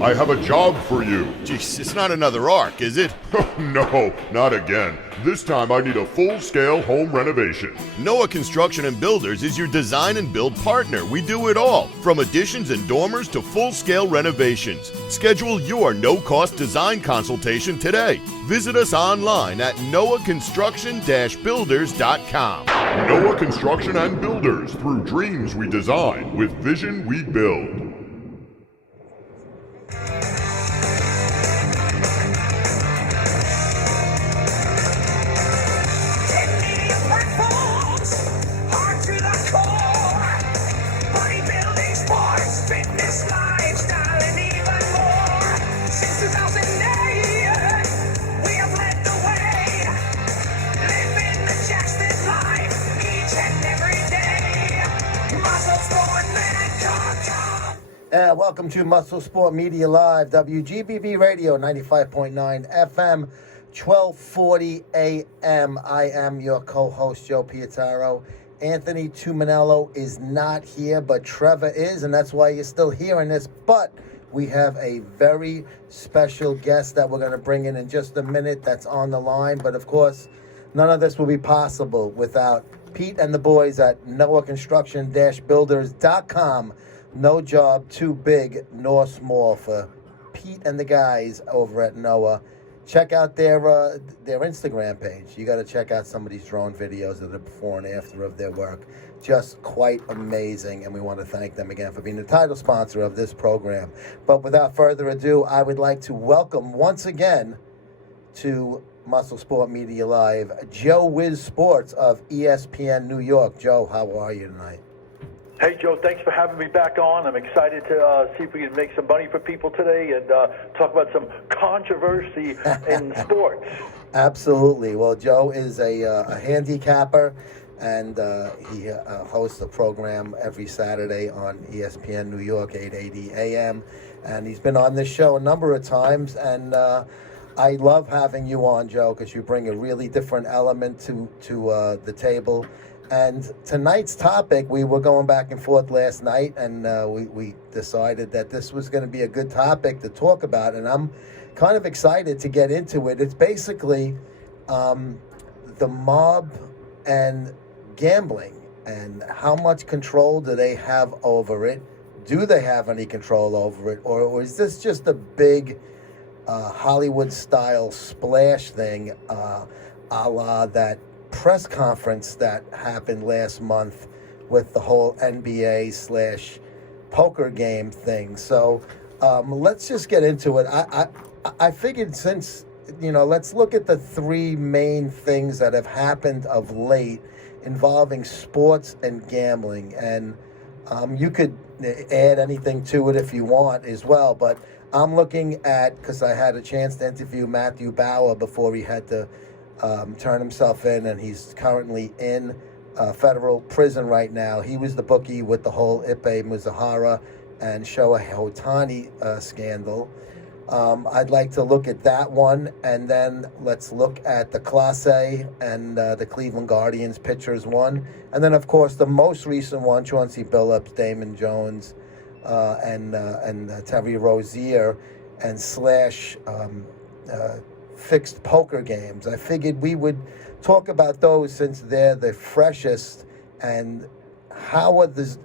I have a job for you. Jeez, it's not another arc, is it? No, not again. This time I need a full-scale home renovation. Noah Construction and Builders is your design and build partner. We do it all, from additions and dormers to full-scale renovations. Schedule your no-cost design consultation today. Visit us online at noahconstruction-builders.com. Noah Construction and Builders. Through dreams we design, with vision we build. Welcome to Muscle Sport Media Live, WGBB Radio, 95.9 FM, 1240 AM. I am your co-host, Joe Pietaro. Anthony Tuminello is not here, but Trevor is, and that's why you're still hearing this. But we have a very special guest that we're going to bring in just a minute that's on the line. But, of course, none of this will be possible without Pete and the boys at noahconstruction-builders.com. No job too big nor small for Pete and the guys over at Noah. Check out their Instagram page. You got to check out some of these drone videos of the before and after of their work. Just quite amazing, and we want to thank them again for being the title sponsor of this program. But without further ado, I would like to welcome once again to Muscle Sport Media Live, Joe Wiz Sports of ESPN New York. Joe, how are you tonight? Hey, Joe, thanks for having me back on. I'm excited to see if we can make some money for people today and talk about some controversy in sports. Absolutely. Well, Joe is a handicapper, and he hosts a program every Saturday on ESPN New York, 880 AM. And he's been on this show a number of times, and I love having you on, Joe, because you bring a really different element to the table. And tonight's topic, we were going back and forth last night, and we decided that this was going to be a good topic to talk about, and I'm kind of excited to get into it. It's basically the mob and gambling, and how much control do they have over it? Do they have any control over it? Or is this just a big Hollywood-style splash thing a la that press conference that happened last month with the whole NBA/poker game thing? So let's just get into it. I figured, since, let's look at the three main things that have happened of late involving sports and gambling. And you could add anything to it if you want as well. But I'm looking at, because I had a chance to interview Matthew Bauer before he had to turn himself in, and he's currently in federal prison right now. He was the bookie with the whole Ipe Mizahara and Shohei Ohtani scandal. I'd like to look at that one, and then let's look at the Class A and the Cleveland Guardians pitchers one. And then, of course, the most recent one, Chauncey Billups, Damon Jones, and Terry Rozier, and fixed poker games. I figured we would talk about those since they're the freshest, and how is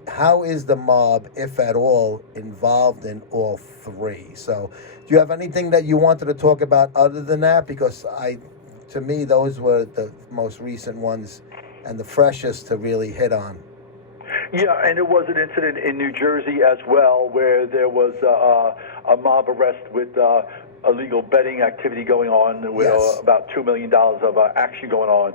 the mob, if at all, involved in all three? So do you have anything that you wanted to talk about other than that? Because to me, those were the most recent ones and the freshest to really hit on. Yeah, and it was an incident in New Jersey as well, where there was a mob arrest with illegal betting activity going on, with about $2 million of action going on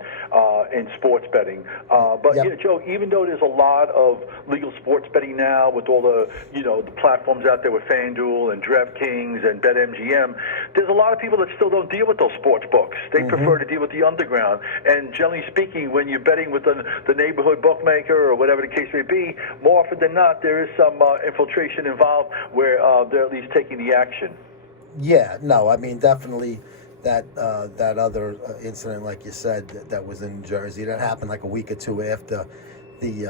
in sports betting. But yeah, Joe, even though there's a lot of legal sports betting now with all the the platforms out there with FanDuel and DraftKings and BetMGM, there's a lot of people that still don't deal with those sports books. They prefer to deal with the underground. And generally speaking, when you're betting with the neighborhood bookmaker or whatever the case may be, more often than not, there is some infiltration involved where they're at least taking the action. Yeah, no, I mean, definitely that other incident, like you said, that was in Jersey, that happened like a week or two after the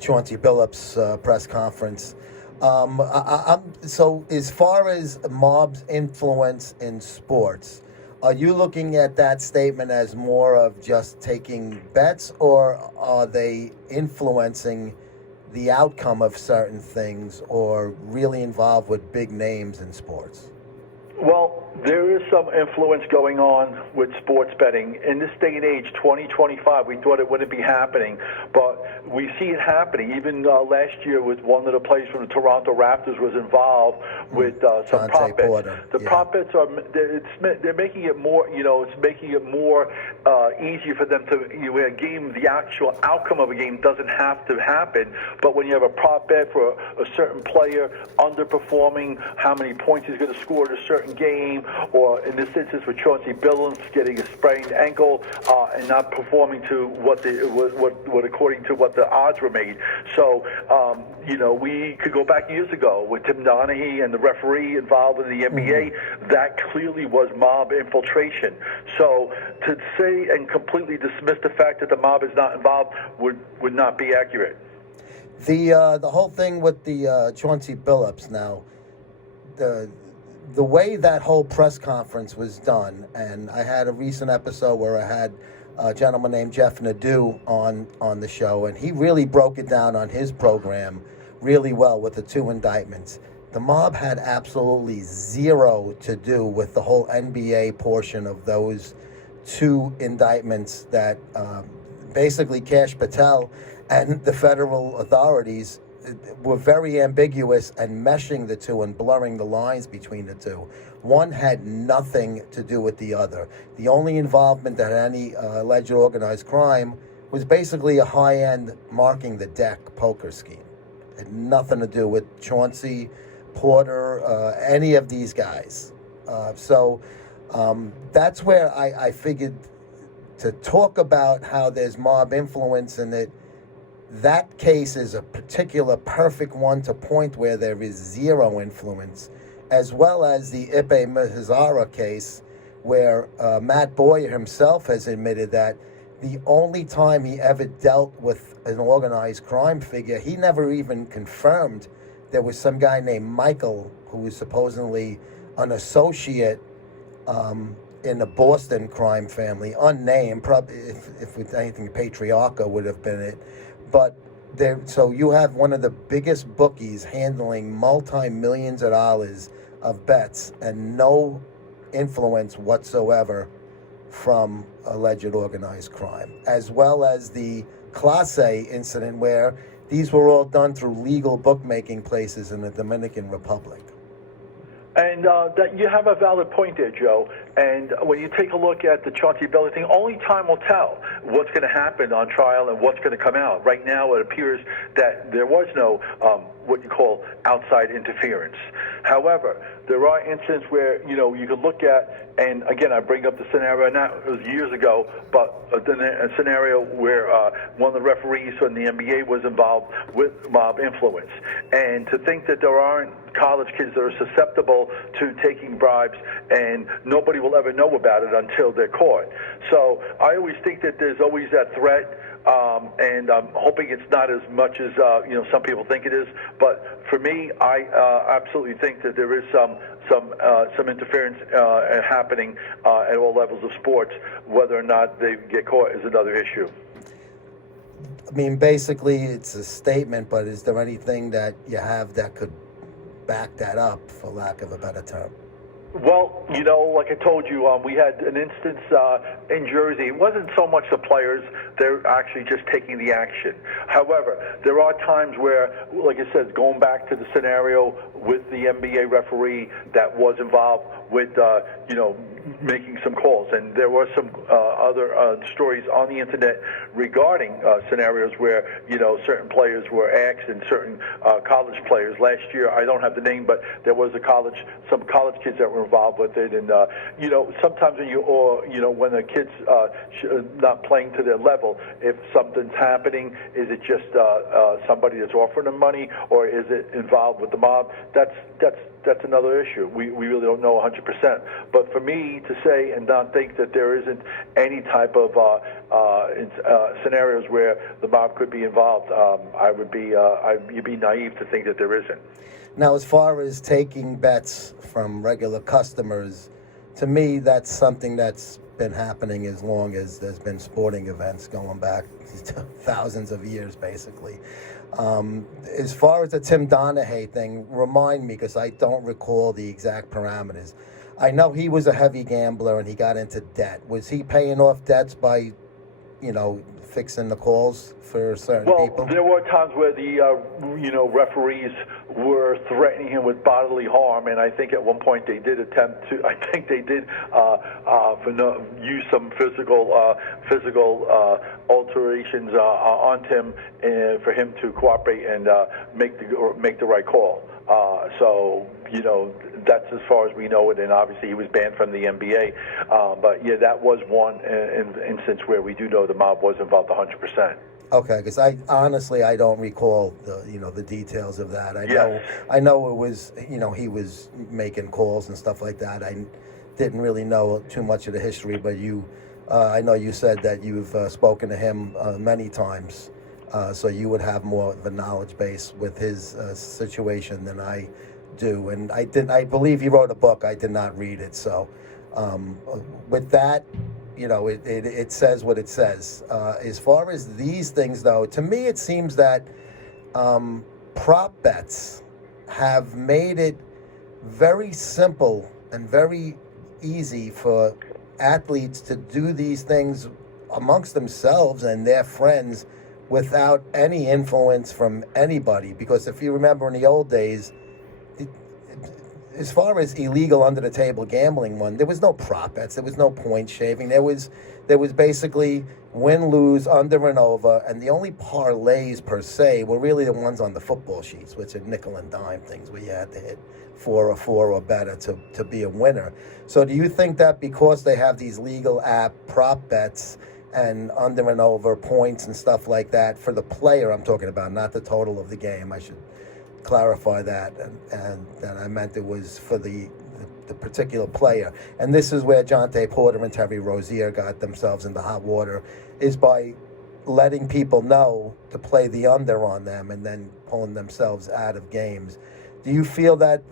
Chauncey Billups press conference. So as far as mob's influence in sports, are you looking at that statement as more of just taking bets, or are they influencing the outcome of certain things, or really involved with big names in sports? Well, there is some influence going on with sports betting. In this day and age, 2025, we thought it wouldn't be happening, but we see it happening. Even last year, with one of the players from the Toronto Raptors was involved with some prop bets. Porter. The prop bets are they're making it more. It's making it more easier for them to. A game, the actual outcome of a game doesn't have to happen, but when you have a prop bet for a certain player underperforming, how many points he's going to score at a certain game, or in this instance with Chauncey Billups getting a sprained ankle and not performing to what according to what the odds were made. So we could go back years ago with Tim Donaghy and the referee involved in the NBA. That clearly was mob infiltration. So to say and completely dismiss the fact that the mob is not involved would not be accurate. The whole thing with the Chauncey Billups now, the way that whole press conference was done, and I had a recent episode where I had a gentleman named Jeff Nadeau on the show, and he really broke it down on his program really well with the two indictments. The mob had absolutely zero to do with the whole NBA portion of those two indictments that basically Kash Patel and the federal authorities were very ambiguous and meshing the two and blurring the lines between the two. One had nothing to do with the other. The only involvement that had any alleged organized crime was basically a high-end marking the deck poker scheme. It had nothing to do with Chauncey, Porter, any of these guys. So that's where I figured to talk about how there's mob influence and that case is a particular perfect one to point where there is zero influence, as well as the Ipe Mizara case where Matt Boyer himself has admitted that the only time he ever dealt with an organized crime figure, he never even confirmed there was some guy named Michael who was supposedly an associate in the Boston crime family, unnamed, probably if with anything Patriarca would have been it. But so you have one of the biggest bookies handling multi-millions of dollars of bets and no influence whatsoever from alleged organized crime, as well as the Clase incident where these were all done through legal bookmaking places in the Dominican Republic. And that you have a valid point there, Joe. And when you take a look at the Chauncey Billups thing, only time will tell what's going to happen on trial and what's going to come out. Right now, it appears that there was no what you call outside interference. However, there are instances where you could look at, and again, I bring up the scenario now. It was years ago, but a scenario where one of the referees from the NBA was involved with mob influence, and to think that there aren't college kids that are susceptible to taking bribes, and nobody will ever know about it until they're caught. So I always think that there's always that threat. And I'm hoping it's not as much as some people think it is. But for me, I absolutely think that there is some interference happening at all levels of sports. Whether or not they get caught is another issue. I mean, basically, it's a statement, but is there anything that you have that could back that up, for lack of a better term? Well, like I told you, we had an instance in Jersey. It wasn't so much the players. They're actually just taking the action. However, there are times where, like I said, going back to the scenario with the NBA referee that was involved with, making some calls. And there were some other stories on the Internet regarding scenarios where, certain players were asked, and certain college players. Last year, I don't have the name, but there was some college kids that were are involved with it. And sometimes when a kid's not playing to their level, if something's happening, is it just somebody that's offering them money, or is it involved with the mob? That's another issue. We really don't know 100%. But for me to say and not think that there isn't any type of scenarios where the mob could be involved, you'd be naive to think that there isn't. Now, as far as taking bets from regular customers, to me, that's something that's been happening as long as there's been sporting events, going back thousands of years, basically. As far as the Tim Donahue thing, remind me, because I don't recall the exact parameters. I know he was a heavy gambler and he got into debt. Was he paying off debts by, fixing the calls for certain people? Well, there were times where the referees were threatening him with bodily harm, and I think at one point they did attempt to. I think they did use some physical alterations on Tim for him to cooperate and make the right call. That's as far as we know it, and obviously he was banned from the NBA. But yeah, that was one instance where we do know the mob was involved 100%. Okay, because I don't recall the details of that. I know it was he was making calls and stuff like that. I didn't really know too much of the history, but I know you said that you've spoken to him many times. So you would have more of a knowledge base with his situation than I do. And I believe he wrote a book. I did not read it. So with that, it says what it says. As far as these things, though, to me it seems that prop bets have made it very simple and very easy for athletes to do these things amongst themselves and their friends without any influence from anybody. Because if you remember in the old days, as far as illegal under-the-table gambling there was no prop bets, there was no point shaving, there was basically win-lose, under and over, and the only parlays per se were really the ones on the football sheets, which are nickel and dime things where you had to hit 4 or better to be a winner. So do you think that because they have these legal app prop bets and under and over points and stuff like that for the player, I'm talking about, not the total of the game, I should clarify that, and I meant it was for the particular player. And this is where Jonte Porter and Terry Rozier got themselves into hot water, is by letting people know to play the under on them and then pulling themselves out of games. Do you feel that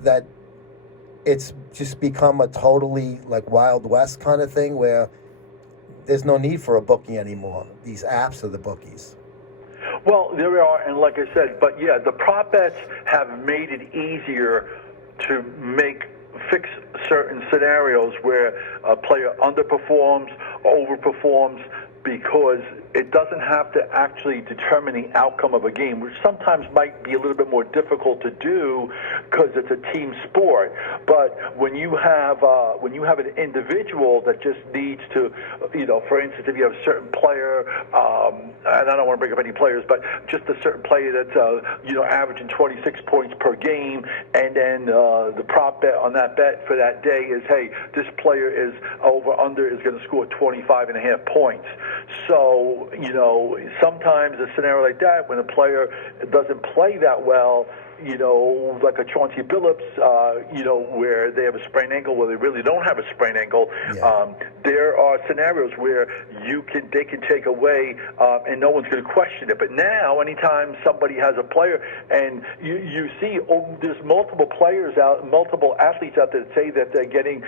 it's just become a totally like Wild West kind of thing where there's no need for a bookie anymore? These apps are the bookies. Well, there we are, and like I said, but yeah, the prop bets have made it easier to fix certain scenarios where a player underperforms, overperforms, because it doesn't have to actually determine the outcome of a game, which sometimes might be a little bit more difficult to do because it's a team sport. But when you have an individual that just needs to, for instance, if you have a certain player, and I don't want to bring up any players, but just a certain player that's averaging 26 points per game, and then the prop bet on that bet for that day is, hey, this player is over/under is going to score 25.5 points. So, sometimes a scenario like that, when a player doesn't play that well, like a Chauncey Billups, where they have a sprained ankle, where they really don't have a sprained ankle. Yeah. There are scenarios where they can take away, and no one's going to question it. But now, anytime somebody has a player, and you see, there's multiple athletes out there that say that they're getting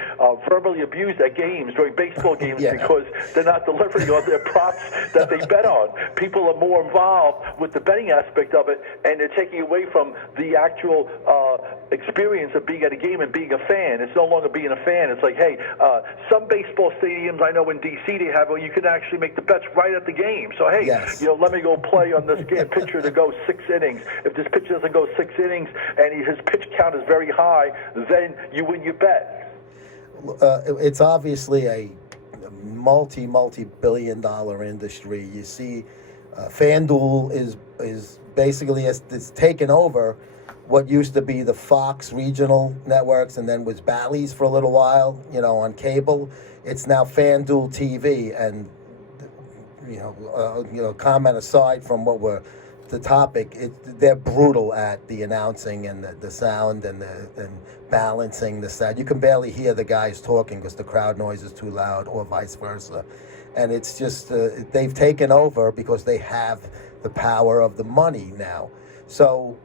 verbally abused at games, during baseball games, yeah, because they're not delivering on their props that they bet on. People are more involved with the betting aspect of it, and they're taking away from the actual experience of being at a game and being a fan. It's no longer being a fan. It's like, hey, some baseball stadiums, I know in D.C. they have, you can actually make the bets right at the game. So, hey, yes, let me go play on this pitcher to go 6 innings. If this pitcher doesn't go 6 innings and his pitch count is very high, then you win your bet. It's obviously a multi-billion-dollar industry. You see, FanDuel is basically it's taken over what used to be the Fox regional networks and then was Bally's for a little while, on cable. It's now FanDuel TV, and comment aside from what we're the topic, they're brutal at the announcing and the sound and balancing the sound. You can barely hear the guys talking because the crowd noise is too loud, or vice versa. And it's just they've taken over because they have the power of the money now. So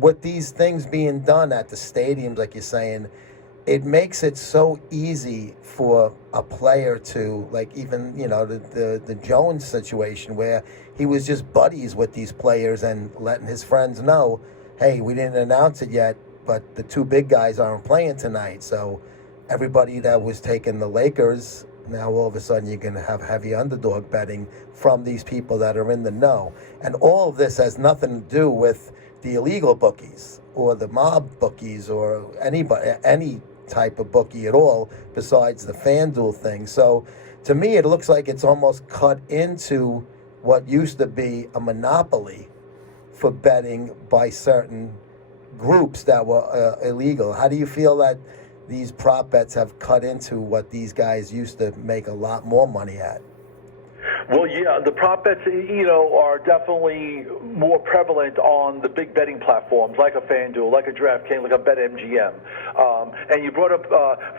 with these things being done at the stadiums, like you're saying, it makes it so easy for a player to, like, even, the Jones situation where he was just buddies with these players and letting his friends know, hey, we didn't announce it yet, but the two big guys aren't playing tonight. So everybody that was taking the Lakers, now all of a sudden you're going to have heavy underdog betting from these people that are in the know. And all of this has nothing to do with the illegal bookies or the mob bookies or any type of bookie at all besides the FanDuel thing. So to me, it looks like it's almost cut into what used to be a monopoly for betting by certain groups that were illegal. How do you feel that these prop bets have cut into what these guys used to make a lot more money at? Well, yeah, the prop bets, are definitely more prevalent on the big betting platforms like a FanDuel, like a DraftKings, like a BetMGM. And you brought up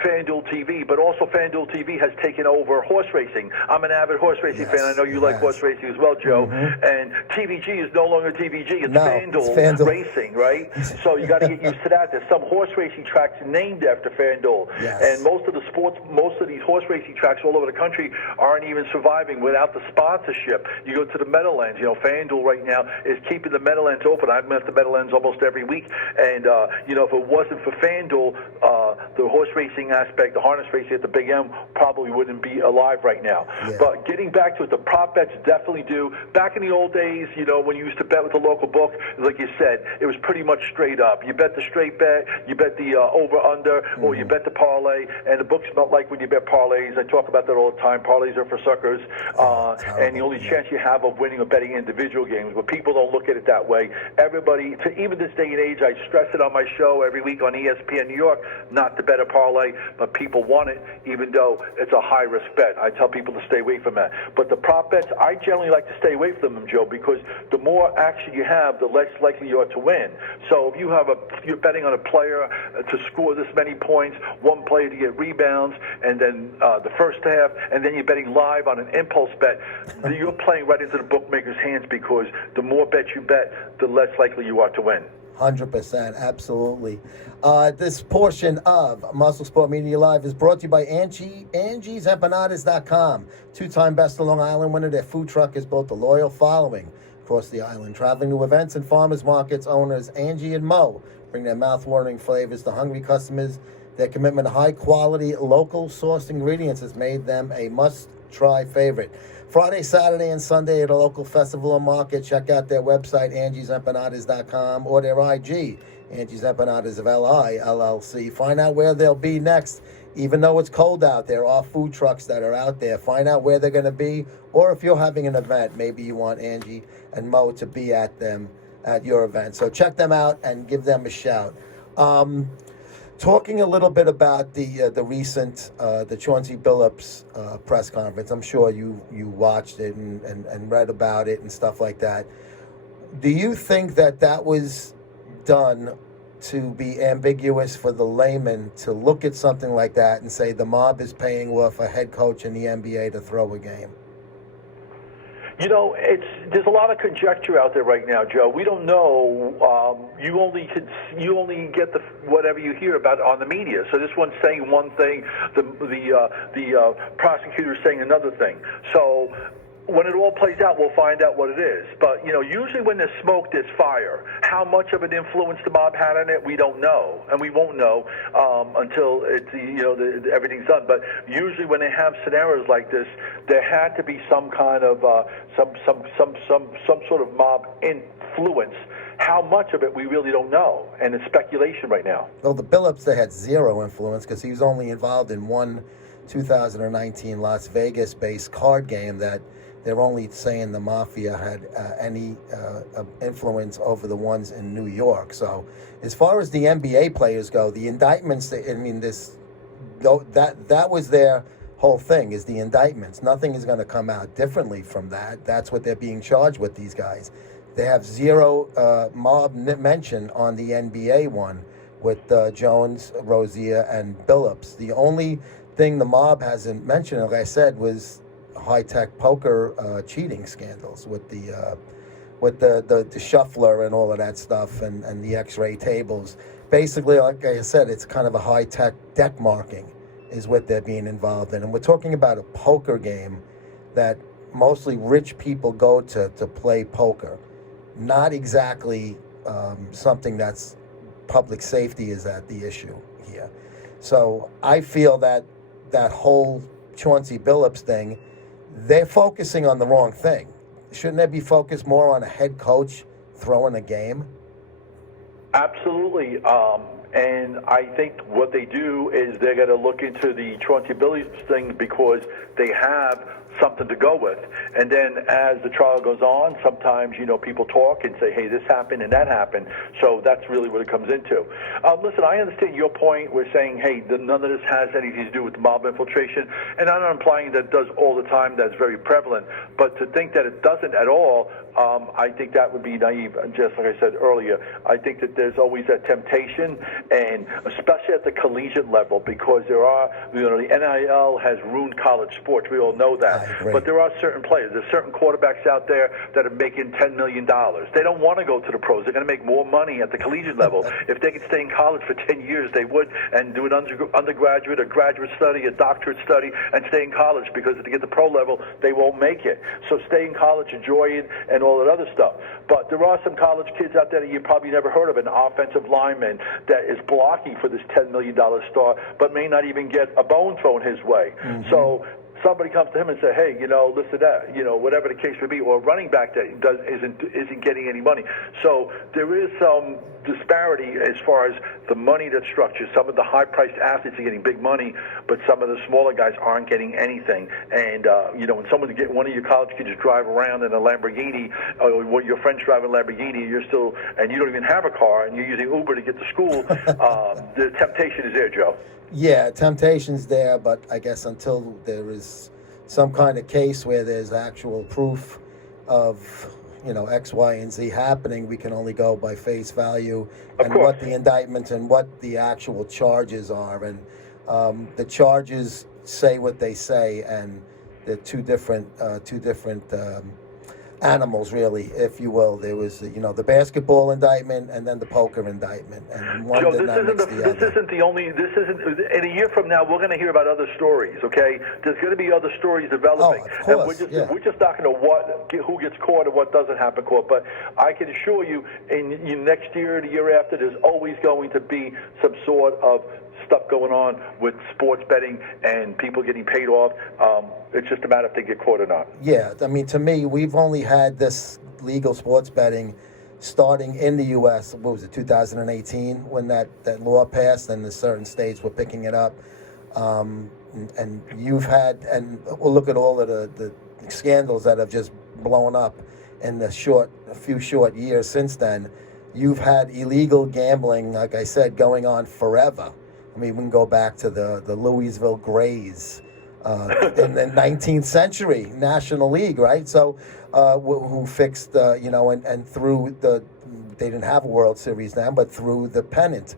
FanDuel TV, but also FanDuel TV has taken over horse racing. I'm an avid horse racing fan. I know you like horse racing as well, Joe. Mm-hmm. And TVG is no longer TVG. It's FanDuel Racing, right? So you got to get used to that. There's some horse racing tracks named after FanDuel. Yes. And most of these horse racing tracks all over the country aren't even surviving without the sponsorship. You go to the Meadowlands. FanDuel right now is keeping the Meadowlands open. I've met the Meadowlands almost every week. And, if it wasn't for FanDuel, the horse racing aspect, the harness racing at the Big M probably wouldn't be alive right now. Yeah. But getting back to it, the prop bets definitely do. Back in the old days, when you used to bet with the local book, like you said, it was pretty much straight up. You bet the straight bet, you bet the over-under, or you bet the parlay, and the books don't like when you bet parlays. I talk about that all the time. Parlays are for suckers. And the only chance you have of winning or betting individual games, but people don't look at it that way. Everybody, even this day and age, I stress it on my show every week on ESPN New York, not to bet a parlay, but people want it, even though it's a high-risk bet. I tell people to stay away from that. But the prop bets, I generally like to stay away from them, Joe, because the more action you have, the less likely you are to win. So if you're betting on a player to score this many points, one player to get rebounds, and then the first half, and then you're betting live on an impulse bet, you're playing right into the bookmaker's hands, because the more bets you bet, the less likely you are to win. 100%, absolutely. This portion of Muscle Sport Media Live is brought to you by Angie's Empanadas.com. Two-time Best of Long Island winner. Their food truck has built a loyal following across the island. Traveling to events and farmers markets, owners Angie and Mo bring their mouth-watering flavors to hungry customers. Their commitment to high-quality, local sourced ingredients has made them a must-try favorite. Friday, Saturday, and Sunday at a local festival or market. Check out their website, Angie'sEmpanadas.com, or their IG, Angie's Empanadas of LI, LLC. Find out where they'll be next. Even though it's cold out, there are food trucks that are out there. Find out where they're going to be, or if you're having an event, maybe you want Angie and Mo to be at your event. So check them out and give them a shout. Talking a little bit about the recent the Chauncey Billups press conference. I'm sure you watched it and read about it and stuff like that. Do you think that was done to be ambiguous for the layman to look at something like that and say the mob is paying off a head coach in the NBA to throw a game? There's a lot of conjecture out there right now, Joe. We don't know. You only get whatever you hear about on the media. So this one's saying one thing, the prosecutor's saying another thing. So when it all plays out, we'll find out what it is. But, usually when there's smoke, there's fire. How much of an influence the mob had on it, we don't know. And we won't know until everything's done. But usually when they have scenarios like this, there had to be some kind of some sort of mob influence. How much of it, we really don't know. And it's speculation right now. Well, the Billups, they had zero influence because he was only involved in one 2019 Las Vegas-based card game that they're only saying the mafia had any influence over the ones in New York. So as far as the NBA players go, the indictments, that was their whole thing, is the indictments. Nothing is going to come out differently from that. That's what they're being charged with, these guys. They have zero mob mention on the NBA one with Jones, Rozier, and Billups. The only thing the mob hasn't mentioned, like I said, was high-tech poker cheating scandals with the shuffler and all of that stuff, and the X-ray tables. Basically, like I said, it's kind of a high-tech deck marking is what they're being involved in. And we're talking about a poker game that mostly rich people go to play poker. Not exactly something that's public safety is at the issue here. So I feel that whole Chauncey Billups thing, they're focusing on the wrong thing. Shouldn't they be focused more on a head coach throwing a game? Absolutely. And I think what they do is they're going to look into the Chauncey Billups thing because they have something to go with. And then as the trial goes on, sometimes, people talk and say, hey, this happened and that happened. So that's really what it comes into. Listen, I understand your point. We're saying, hey, none of this has anything to do with mob infiltration. And I'm not implying that it does all the time. That's very prevalent. But to think that it doesn't at all, I think that would be naive. Just like I said earlier, I think that there's always that temptation, and especially at the collegiate level, because there are, the NIL has ruined college sports. We all know that. But there are certain players. There's certain quarterbacks out there that are making $10 million. They don't want to go to the pros. They're going to make more money at the collegiate level. If they could stay in college for 10 years, they would, and do an undergraduate, a graduate study, a doctorate study, and stay in college, because if they get the pro level, they won't make it. So stay in college, enjoy it, and all that other stuff. But there are some college kids out there that you probably never heard of, an offensive lineman that is blocking for this $10 million star, but may not even get a bone thrown his way. Mm-hmm. So somebody comes to him and say, hey, listen to that, whatever the case may be, or a running back that isn't getting any money. So there is some disparity as far as the money that's structured. Some of the high-priced athletes are getting big money, but some of the smaller guys aren't getting anything. And, when one of your college kids drive around in a Lamborghini, or your friend's driving a Lamborghini, and you don't even have a car, and you're using Uber to get to school, the temptation is there, Joe. Yeah, temptation's there, but I guess until there is some kind of case where there's actual proof of, X, Y, and Z happening, we can only go by face value and what the indictments and what the actual charges are. And the charges say what they say, and they're two different animals, really, if you will. There was, the basketball indictment and then the poker indictment, and one dynamic's the other. This isn't the only. This isn't. In a year from now, we're going to hear about other stories. Okay, there's going to be other stories developing, of course, and we're just not going to who gets caught and what doesn't happen caught. But I can assure you, in next year, the year after, there's always going to be some sort of stuff going on with sports betting and people getting paid off. It's just a matter if they get caught or not. Yeah, I mean, to me, we've only had this legal sports betting starting in the U.S., 2018, when that law passed, and the certain states were picking it up. And you've had, and we'll look at all of the scandals that have just blown up in the few short years since then. You've had illegal gambling, like I said, going on forever. I mean, we can go back to the Louisville Grays in the 19th century National League, right? So, who fixed, and through they didn't have a World Series then, but through the pennant,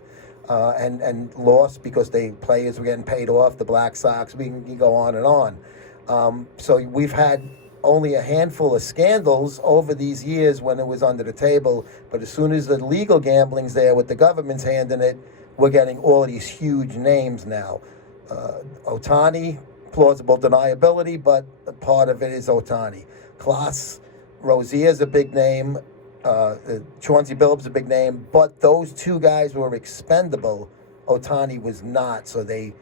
and lost because players were getting paid off, the Black Sox, we can go on and on. So we've had only a handful of scandals over these years when it was under the table, but as soon as the legal gambling's there with the government's hand in it, we're getting all of these huge names now. Ohtani, plausible deniability, but part of it is Ohtani. Klaas, Rozier's a big name. Chauncey Billups a big name. But those two guys were expendable. Ohtani was not. So they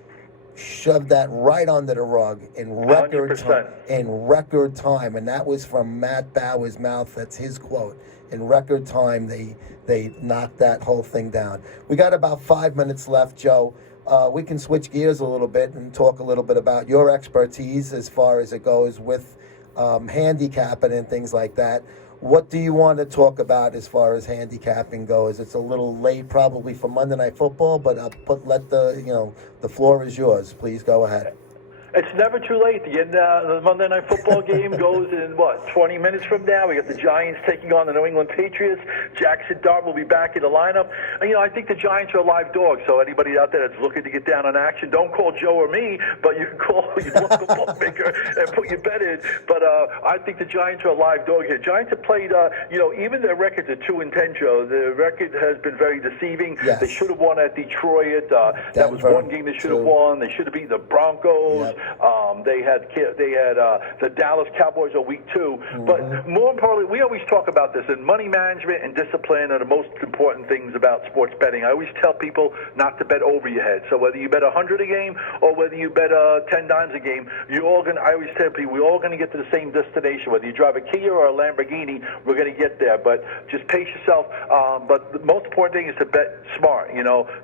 shoved that right under the rug in record time. And that was from Matt Bauer's mouth. That's his quote. In record time, they knocked that whole thing down. We got about 5 minutes left, Joe. We can switch gears a little bit and talk a little bit about your expertise as far as it goes with handicapping and things like that. What do you want to talk about as far as handicapping goes? It's a little late probably for Monday Night Football, but let the floor is yours. Please go ahead. It's never too late. The Monday Night Football game goes in, 20 minutes from now. We got the Giants taking on the New England Patriots. Jackson Dart will be back in the lineup. And, I think the Giants are a live dog, so anybody out there that's looking to get down on action, don't call Joe or me, but you can call your local bookmaker and put your bet in. But I think the Giants are a live dog here. Giants have played, even their records are 2-10, Joe. The record has been very deceiving. Yes. They should have won at Detroit. That was one game they should have won. They should have beaten the Broncos. Yep. They had the Dallas Cowboys a week 2. Mm-hmm. But more importantly, we always talk about this, and money management and discipline are the most important things about sports betting. I always tell people not to bet over your head. So whether you bet 100 a game or whether you bet 10 dimes a game, I always tell people we're all going to get to the same destination. Whether you drive a Kia or a Lamborghini, we're going to get there. But just pace yourself. But the most important thing is to bet smart.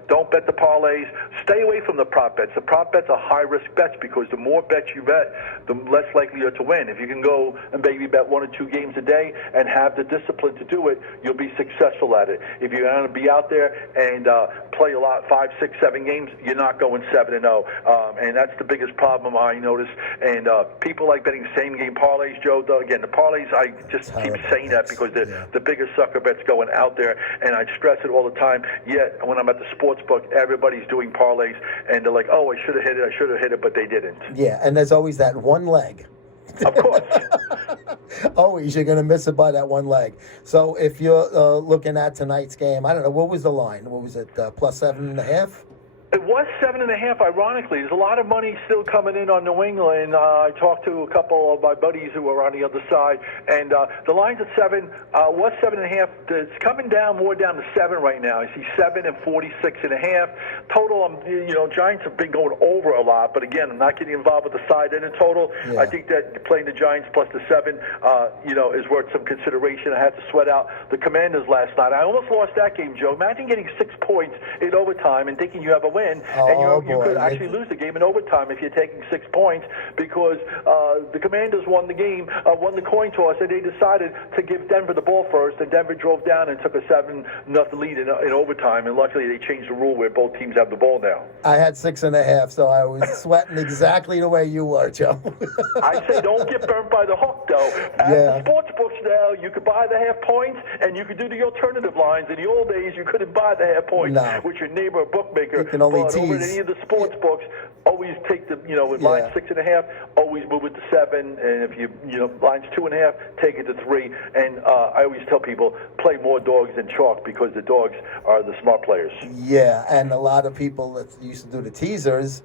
Don't bet the parlays. Stay away from the prop bets. The prop bets are high-risk bets because the more bets you bet, the less likely you're to win. If you can go and maybe bet 1 or 2 games a day and have the discipline to do it, you'll be successful at it. If you're going to be out there and play a lot, 5, 6, 7 games, you're not going 7-0. And that's the biggest problem I noticed. And people like betting same-game parlays, Joe. Again, the parlays, I just keep saying that because they're the biggest sucker bets going out there. And I stress it all the time. Yet, when I'm at the sports book, everybody's doing parlays. And they're like, oh, I should have hit it, but they didn't. Yeah, and there's always that one leg. Of course. Always, you're going to miss it by that one leg. So if you're looking at tonight's game, I don't know, what was the line? What was it, plus 7.5? It was 7.5, ironically. There's a lot of money still coming in on New England. I talked to a couple of my buddies who were on the other side, and the line's at 7, was 7.5. It's coming down more down to 7 right now. I see 7 and 46.5. Total, Giants have been going over a lot, but again, I'm not getting involved with the side end in total. Yeah. I think that playing the Giants plus the 7, is worth some consideration. I had to sweat out the Commanders last night. I almost lost that game, Joe. Imagine getting 6 points in overtime and thinking you have a win. And you could actually lose the game in overtime if you're taking 6 points because the Commanders won the game, won the coin toss, and they decided to give Denver the ball first, and Denver drove down and took a 7-0 lead in overtime, and luckily they changed the rule where both teams have the ball now. I had 6.5, so I was sweating exactly the way you were, Joe. I say don't get burnt by the hook, though. At the sports books now, you could buy the half points, and you could do the alternative lines. In the old days, you couldn't buy the half points with your neighbor bookmaker. But over at any of the sports books, always take the, with line 6.5, always move it to 7, and if line's 2.5, take it to 3. And I always tell people, play more dogs than chalk because the dogs are the smart players. Yeah, and a lot of people that used to do the teasers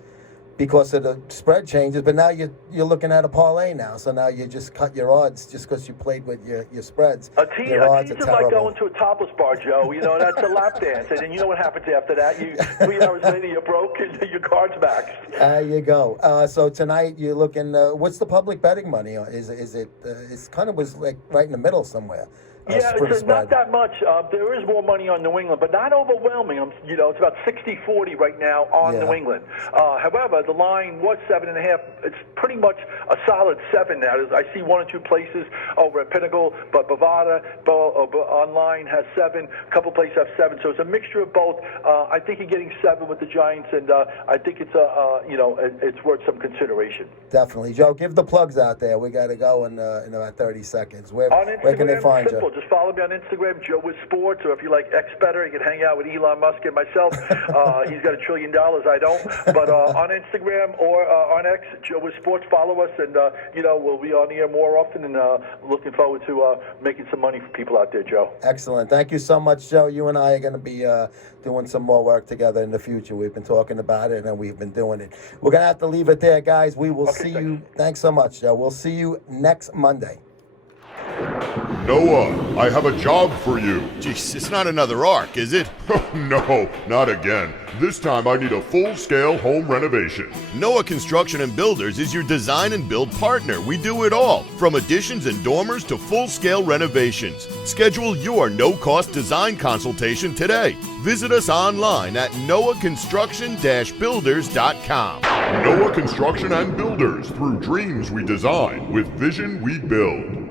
because of the spread changes, but now you're looking at a parlay now, so now you just cut your odds just because you played with your spreads. A teaser like going to a topless bar, Joe. That's a lap dance, and then you know what happens after that. 3 hours later, you're broke and your card's back. There you go. So tonight you're looking. What's the public betting money? Is it? It's kind of was like right in the middle somewhere. Yeah, it's not that much. There is more money on New England, but not overwhelming. It's about 60-40 right now on New England. However, the line was 7.5. It's pretty much a solid 7 now. I see 1 or 2 places over at Pinnacle, but Bovada online has 7. A couple places have 7. So it's a mixture of both. I think you're getting 7 with the Giants, and I think it's it's worth some consideration. Definitely, Joe. Give the plugs out there. We got to go in about 30 seconds. Where can they find you? Just follow me on Instagram, Joe with Sports, or if you like X Better, you can hang out with Elon Musk and myself. He's got $1 trillion, I don't. But on Instagram or on X, Joe with Sports, follow us, and we'll be on the air more often. And looking forward to making some money for people out there, Joe. Excellent. Thank you so much, Joe. You and I are going to be doing some more work together in the future. We've been talking about it, and we've been doing it. We're going to have to leave it there, guys. We will see you. Thanks so much, Joe. We'll see you next Monday. Noah, I have a job for you. Jeez, it's not another ark, is it? No, not again. This time I need a full-scale home renovation. Noah Construction and Builders is your design and build partner. We do it all, from additions and dormers to full-scale renovations. Schedule your no-cost design consultation today. Visit us online at noahconstruction-builders.com. Noah Construction and Builders, through dreams we design with vision we build.